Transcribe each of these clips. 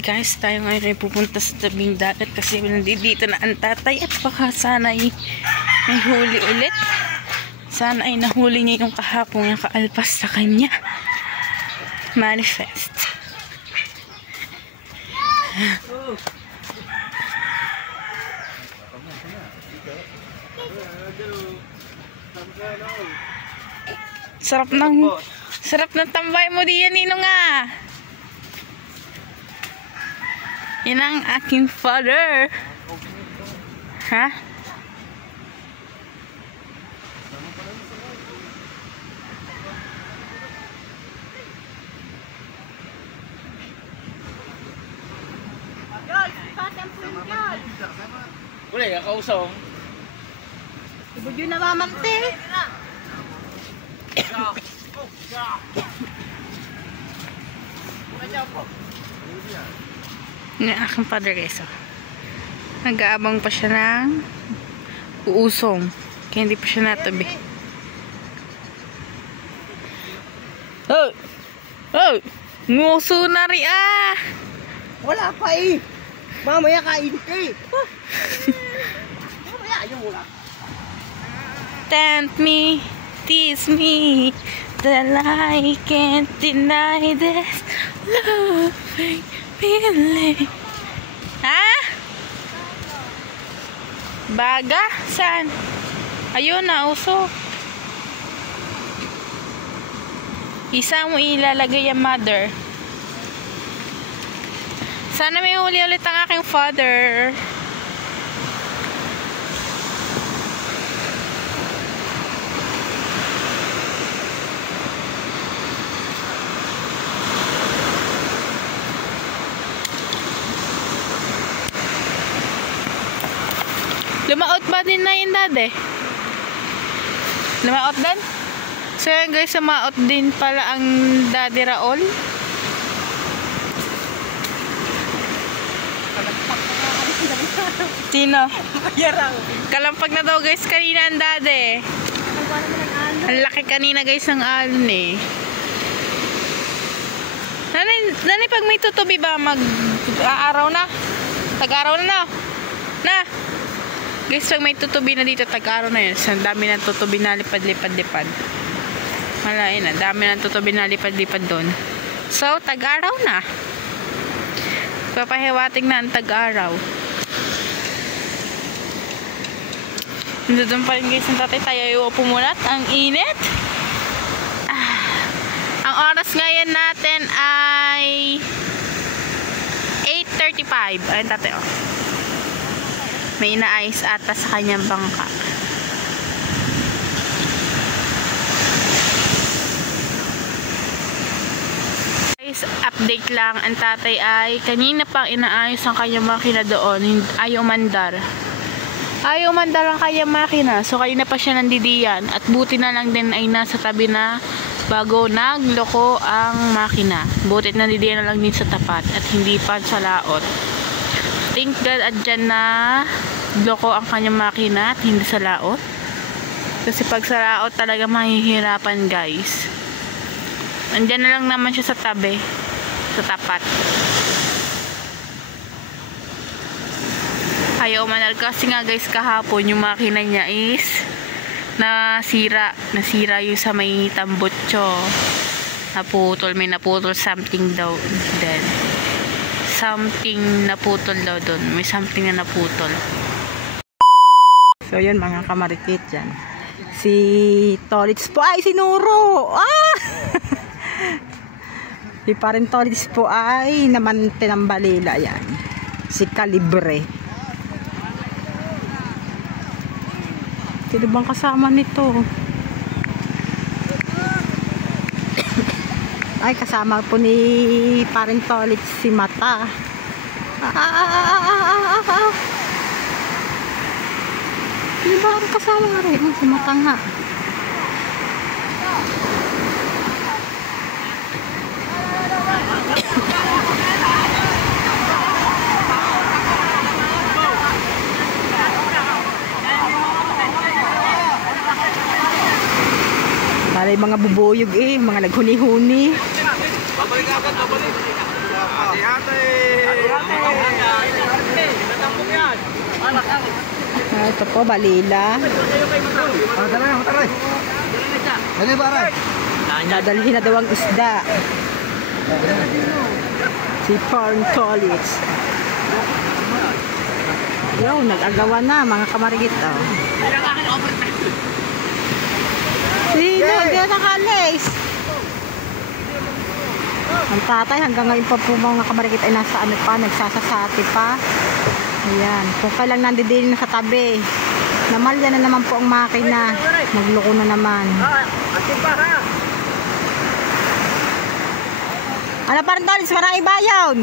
Guys, tayo ngayon ay pupunta sa tabing dagat kasi nandito na ang tatay at baka sana ay may huli ulit. Sana ay nahuli niya yung kahapong nakaalpas sa kanya. Manifest. Sarap ng tambay mo diyan, Ninong ah. Yan ang aking father. Ha? Boleh ya kau usong? Ibu Jun namamante. Ini aking father guys. Nag-aabang pa siya ng uusong. Kaya hindi pa siya natabi. Oh! Oh! Nguso na rin ah! Wala pa eh! Mamaya kain ka eh! Mamaya ayaw mo lang. Tempt me, tease me, that I can't deny this loving feeling. Ha? Baga? Saan? Ayun na, uso. Isa mo ilalagay yung mother. Sana may huli ulit ang aking father. Lumaot ba din na yun dad eh? Lumaot din? So yan guys, sumaot din pala ang Daddy Raul. Sino? Kalampag na daw guys kanina ang daddy. Ang laki kanina guys ng alon eh. Nani pag may tutubi ba mag-aaraw na? Tag-araw na na? Guys, pag may tutubi na dito, tag-araw na yun. Ang dami ng tutubi na lipad-lipad-lipad. Malain na, dami ng tutubi na lipad-lipad doon. So, tag-araw na. Papahiwating na ang tag-araw. Doon pa rin guys ang tatay. Tayo iupo muna at ang init. Ang oras ngayon natin ay 8:35. Ayun tatay oh. May inaayos ata sa kanyang bangka. Guys, update lang. Ang tatay ay kanina pang inaayos ang kanyang makina doon. Ayaw mandar. Ayaw mandar ang kanyang makina. So kanina pa siya nandidiyan. At buti na lang din ay nasa tabi na bago nagloko ang makina. Buti nandidiyan na lang din sa tapat. At hindi pa sa laot. Thank God at dyan na loko ang kanyang makina at hindi sa laot. Kasi pag sa laot talaga mahihirapan guys. Andyan na lang naman siya sa tabi. Sa tapat. Ayaw manal kasi nga guys kahapon yung makina niya is nasira. Nasira yung sa may tambutso. Naputol. May naputol something daw. Then something naputol daw doon. May something na naputol. So yun mga kamarikit dyan. Si Tolits po ay sinuro. Ah! Si parin Tolits po ay naman tinambalila yan. Si Calibre. Sino bang kasama nito? Ay, kasama po ni parin Tolits si Mata. Di ba ang kasama nga rin? Si Mata nga. Para mga bubuyog eh, mga naghuni-huni. Babalik agad, babalik. Ito po, balila. Dadalhin na daw ang isda. Si Porn Toilets. Yo, nag-agawa na mga kamarigit. Oh. Sino? Hindi na nakalis. Ang tatay hanggang ngayon pa po mga kamarigit ay nasa ano pa, nagsasasati pa. Ayan, kung kailang nandidili na sa tabi. Namalya na naman po ang makina. Nagloko na naman. Ano pa rin doon? Marang ibayaw.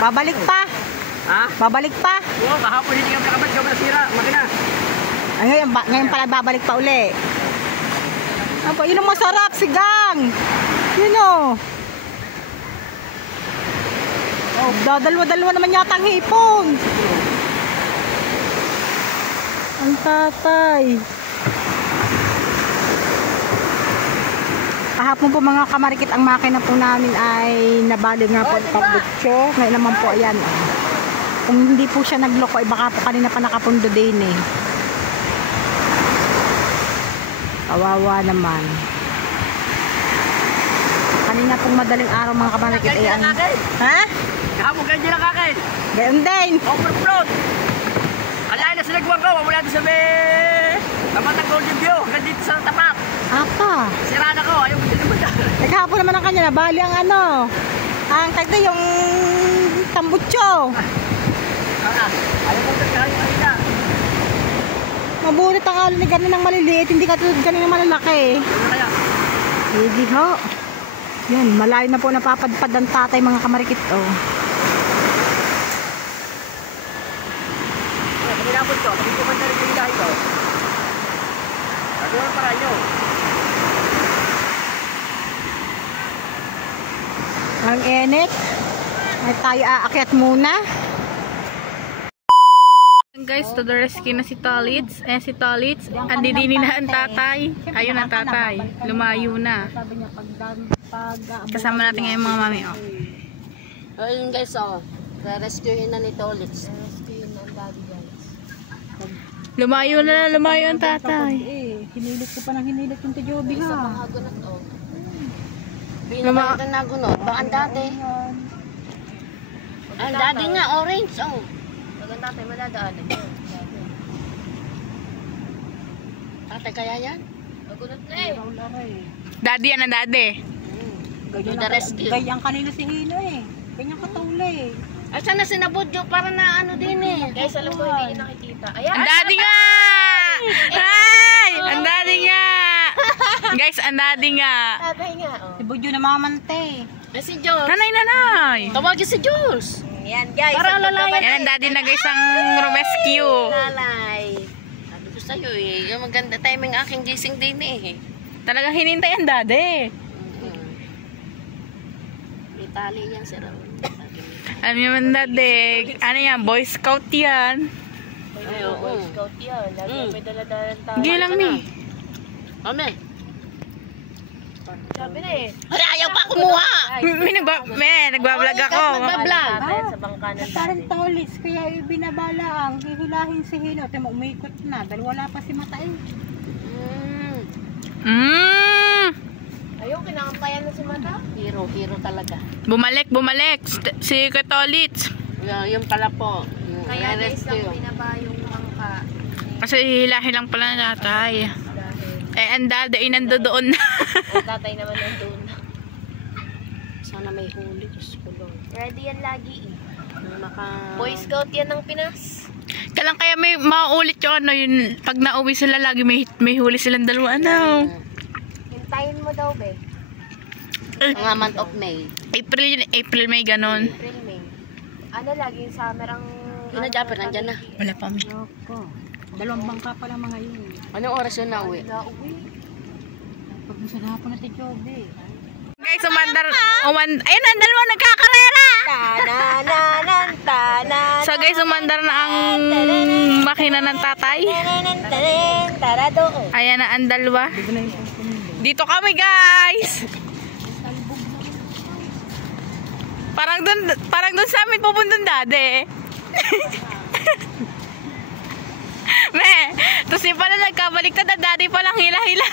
Babalik pa. Ha? Babalik pa. Oo, kahapon hindi kami nakabalik. Kami nasira. Makina. Ay, ngayon pala babalik pa uli. Apa, yun ang masarap, sigang. Yun o. Oh, dadalwa-dalwa naman yata ang hipon. Ang tatay. Kahapon po mga kamarikit, ang makina po namin ay nabali nga po ang pabutso. Ngayon naman po, ayan. Oh. Kung hindi po siya nagloko, ay baka po kanina pa nakapundo din eh. Kawawa naman. Kanina pong madaling araw mga kamarikit ay ang... Ha? Kahapon kayo nila kakain. Gayon din. Overflow. Alay na sa nagwang ko. Wala doon sa may... Tapat ng Golden View. Hanggang dito sa tapak. Apa? Sirada ko. Ayaw ko dito mo dyan. Naghapon naman ang kanya, nabali ang ano. Ang tagda yung tambutso. Ayaw ko dito kanina. Mabulit ang alo ni ganin ng maliliit, hindi katulad ganin ng malalaki. Ano kaya? Hindi ho. Yan, malayo na po napapadpad ang tatay mga kamarikit. Oh. Pagkilapon ko. Pagkikuman na rin yung ilahi ko. Ano ang para nyo? Ang enit. Ay tayo aakyat muna. Guys, to the rescue na si Tolits. Ayan si Tolits. Andidini na ang tatay. Ayun ang tatay. Lumayo na. Kasama natin ngayon mga mami. Oh. Ayun guys, oh. Rescuehin na ni Tolits. Rescuehin na ang daddy guys. Lumayo ang tatay. Hinilit ko pa ng hinilit yung tijobi Sa ha. mga gunot, oh. Binabalik na gunot. Baka ang daddy. Ang daddy nga, orange, oh. Pag ang tatay, madadaan. Tatay kaya yan? Magunot na eh. Daddy yan ang daddy. The rescue. Gayang kanina si Hino eh. Ganyang katulay. Ay, sana sinabudyo para na ano din eh. Guys, alam ko hindi nakikita. Ayan. Ang daddy nga! Ay! Ang daddy nga! Guys, ang daddy nga. Tatay nga, oh. Si Budyo na mamante. Ay, si Diyos. Nanay! Tawagin si Diyos. Yan guys. Para lalayan. Yan ang daddy na guys ang rescue. Lalay. Sabi ko sa'yo eh. Yung maganda timing aking gising din eh. Talagang hinintay ang daddy. May tali yan si Raul. Alam niyo man daddy. Ano yan? Boy Scout yan. Ay, oo. Scout yan. Lagi may dala-dala ng tali. Hindi lang mi. Mami. Sabi na eh. Ay, ayaw pa kumuha. Nagbablog ako. Nagbablog. Sa bangka ng Parang Tolits, kaya binabala ang hihilahin si Hino. Temo, umikot na. Dahil wala pa si Matay. Ayaw, kinakampayan na si Mata. Hero talaga. Bumalik. Si Katolits. Yung pala po. Kaya guys lang binaba yung bangka. Kasi hihilahin lang pala na tatay. Eh, ang daddy nandoon na. Ang tatay naman nandun. Sana may huli. Diyos ko Lord. Ready yan lagi eh. Maka... Boy Scout yan ng Pinas. Kailan kaya may maulit yung ano, yun, pag nauwi sila lagi may huli silang dalawa. Ano? Hintayin mo daw be. Mga month of May. April, May, ganon. April, May. Ano laging summer ang... Yun na Japper, nandyan na. Wala pa mi. Loko. Dalawang bangka pa lang mga yun. Anong oras yun na uwi? Nauwi. Pag gusto na po na tijobi. Guys, ayun ang dalawa nagkakarera. Tanan. So guys, umandar na ang makina ng tatay. Tarado. Ayan na ang dalawa. Dito kami guys. Parang dun sa amin pupuntang dati. Me, tapos yung pala nagkabaliktad na dati palang hila-hila.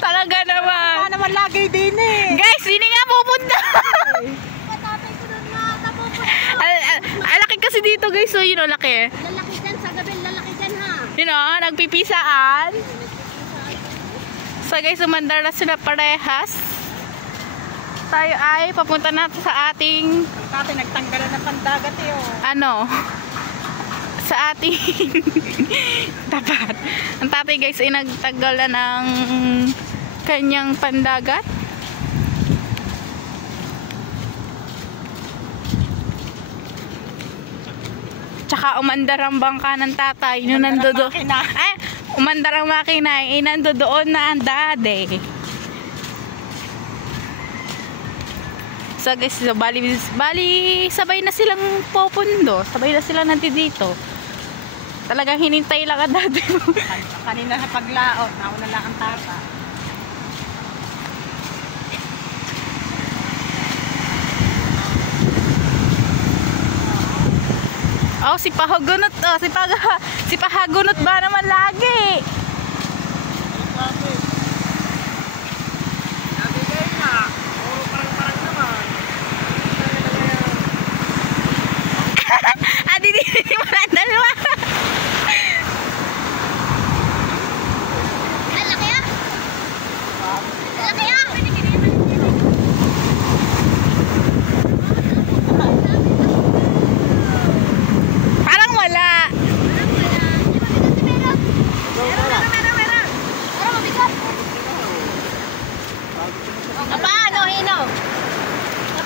Talaga naman. Wala naman lagi din eh. Guys, hindi nga pupunta. Alaki kasi dito guys, so yun o, laki. Lalaki dyan sa gabi, lalaki dyan ha. Yun o, nagpipisaan. So guys, umandar na sila parehas. Tayo ay papunta na sa ating Tatay nagtanggalan ng pandagat eh oh. ano, sa ating tapat. Ang tatay guys ay nagtanggal na ng kanyang pandagat. Tsaka umandar ang bangka ng tatay nung nandoon. Umandar ang makina ay nandoon na ang daddy. So guys, so, bali sabay na silang pupundo. Sabay na sila nandito. Talagang hinintay lang ang daddy mo. Kanina sa paglaot, nauna lang ang tata. Oh, si Pahagunot, oh, si Pahagunot ba naman lagi? Adi di wala dalawa. Lalaki ah! Lalaki ah! Parang wala. Paano, Hino?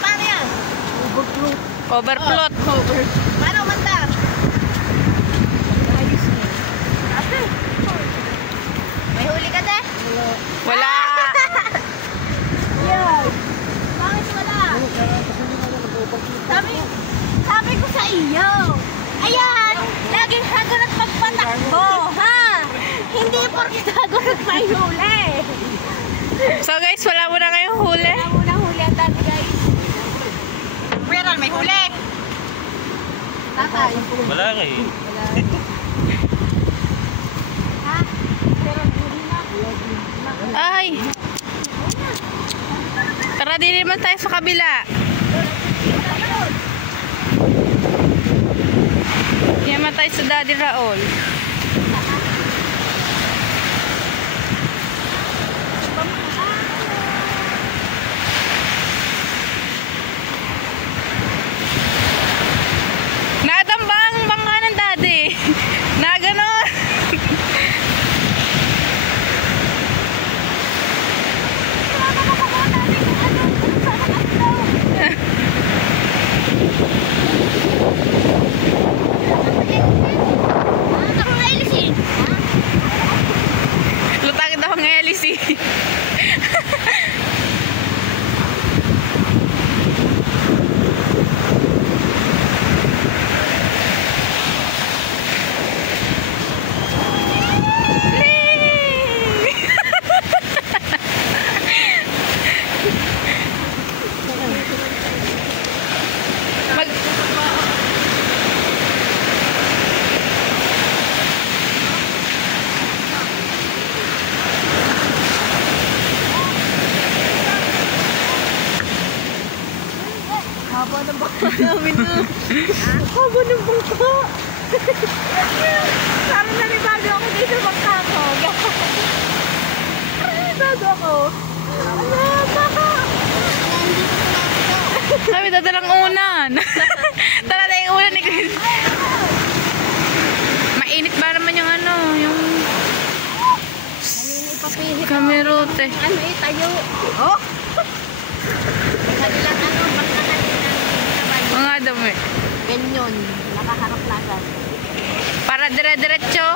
Paano yan? Overfloat. Paano mandar? May huli ka de? Wala. Bakit wala? Sabi ko sa iyo. Ayan, laging hagunat magpatakbo, ha? Hindi porkit hagunat may huli. So guys, wala mo na kayong huli. Wala mo na huli ang dati, guys. Meron, may huli. Tatay. Wala kayo. Ha? Ay. Tara, din naman tayo sa kabila. Di naman tayo sa Daddy Raul. Nadambang bangka ng daddy. Na ganon. Lutang daw ang LC. Mag Haba ng bangka namin na. Haba ng bangka. Parang nanibago ako dito sa bangka ko. Nanibago ako. Ano, baka. Sabi dadalang unan. Tara na yung unan ni Chris. Mainit ba naman yung ano, yung kamerote. Ano eh, tayo. Oh, Kanilang ano, bangka kanina. Mga dami. Ganyan, nakaharap na agad. Para dire-diretso.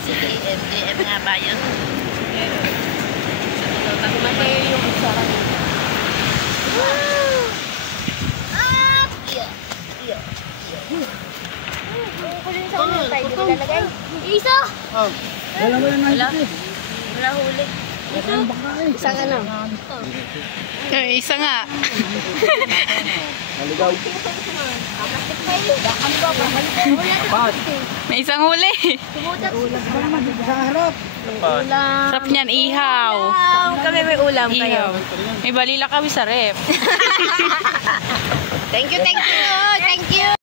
Si DM nga ba yun? Matay yung sarang. Ah! Yeah. Isa! Wala huli. Isa ka lang. Isa nga. May isang huli. Sarap niyan, ihaw. Kami may ulam Ihaw. May balila kami sa rep. Thank you, thank you! Thank you!